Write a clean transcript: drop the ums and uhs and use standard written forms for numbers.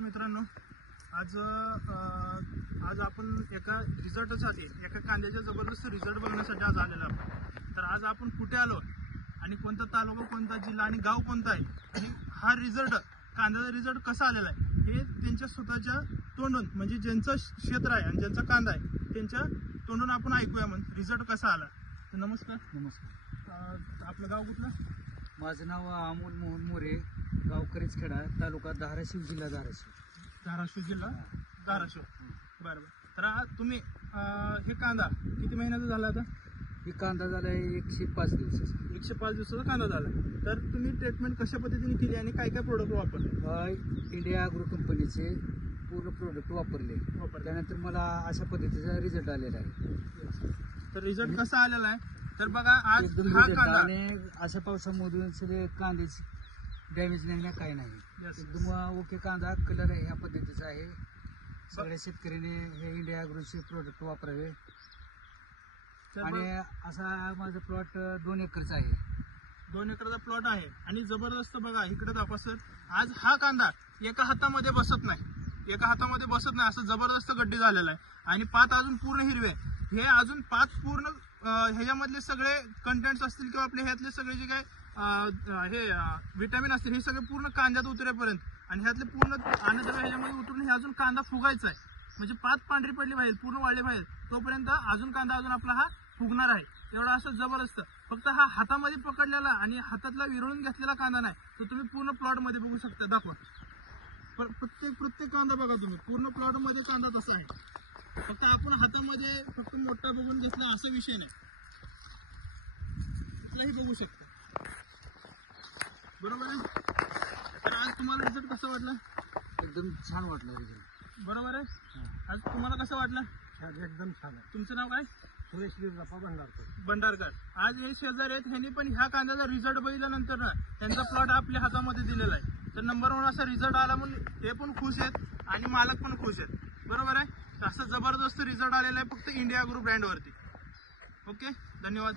नमस्कार मित्रांनो, आज आपण एका रिझल्टसाठी एका कांद्याच्या जबरदस्त रिझल्ट बघण्यासाठी आज आलेलो आहोत. तर आज आपण कुठे आलो आणि कोणता तालुका, कोणता जिल्हा आणि गाव कोणता आहे आणि हा रिझल्ट, कांद्याचा रिझल्ट कसा आलेला आहे हे त्यांच्या स्वतःच्या तोंडून, म्हणजे ज्यांचं क्षेत्र आहे आणि ज्यांचा कांदा आहे त्यांच्या तोंडून आपण ऐकूया मग रिझल्ट कसा आला. तर नमस्कार. आपलं गाव कुठलं? माझं नाव अमोल मोहन मोरे, गाव करीचखेडा, तालुका धाराशिव, जिल्हा धाराशिव जिल्हा धाराशिव. बरं. तर तुम्ही हे कांदा किती महिन्याचा झाला आता? ही कांदा झालाय 105 दिवसाचा. 105 दिवसाचा कांदा झाला. तर तुम्ही ट्रीटमेंट कशा पद्धतीने केली आणि काय काय प्रोडक्ट वापरले? इंडिया ॲग्रो कंपनीचे पूर्ण प्रोडक्ट वापरले. त्यानंतर मला अशा पद्धतीचा रिझल्ट आलेला आहे. तर रिझल्ट कसा आलेला आहे तर बघा, आज एकदम हा result कांदा आणि अशा पावसामधून सगळे कांद्याची डॅमेज नाही ना, काही नाही. एकदम ओके कांदा, कलर ह्या पद्धतीचा आहे. सगळ्या शेतकऱ्यांनी हे इंडिया ॲग्रोचे प्रोडक्ट वापरावे. आणि असा माझा प्लॉट 2 एकरचा आहे. 2 एकरचा प्लॉट आहे आणि जबरदस्त बघा इकडे दाखवा सर. आज हा कांदा एका हातामध्ये बसत नाही, असं जबरदस्त गड्डी झालेला आहे आणि पात अजून पूर्ण हिरवे. हे अजून पात पूर्ण ह्याच्यामधले सगळे कंटेंट्स असतील किंवा आपले ह्यातले सगळे जे काय हे विटॅमिन असतील हे सगळे पूर्ण कांद्यात उतरेपर्यंत आणि ह्यातले पूर्ण अन्नद्रव्य ह्याच्यामध्ये उतरून हे अजून कांदा फुगायचा आहे. म्हणजे पात पांढरी पडली पाहिजे, पूर्ण वाढली पाहिजे, तोपर्यंत अजून कांदा अजून आपला हा फुगणार आहे. एवढा असं जबरदस्त. फक्त हा हातामध्ये पकडलेला आणि हातातला विरळून घेतलेला कांदा नाही, तर तुम्ही पूर्ण प्लॉट मध्ये बघू शकता. दाखवा प्रत्येक कांदा बघा तुम्ही, पूर्ण प्लॉट मध्ये कांदा तसा आहे. फक्त आपण हातामध्ये फक्त मोठा बघून घेतला असा विषय नाही, कुठलाही बघू शकतो. बरोबर आहे. तर आज तुम्हाला रिझल्ट कसा वाटला? एकदम छान वाटलं रिझल्ट. बरोबर आहे. आज तुम्हाला कसं वाटलं? एकदम छान आहे. तुमचं नाव काय? सुरेश भंडारकर. आज हे शेजारी आहेत, ह्यांनी पण ह्या कांद्याचा रिझल्ट बघितल्यानंतर ना त्यांचा प्लॉट आपल्या हातामध्ये दिलेला आहे. तर नंबर 1 असा रिझल्ट आला म्हणून ते पण खुश आहेत आणि मालक पण खुश आहेत. बरोबर आहे. असं जबरदस्त रिझल्ट आलेला आहे फक्त इंडिया ॲग्रो ब्रँडवरती. ओके, धन्यवाद.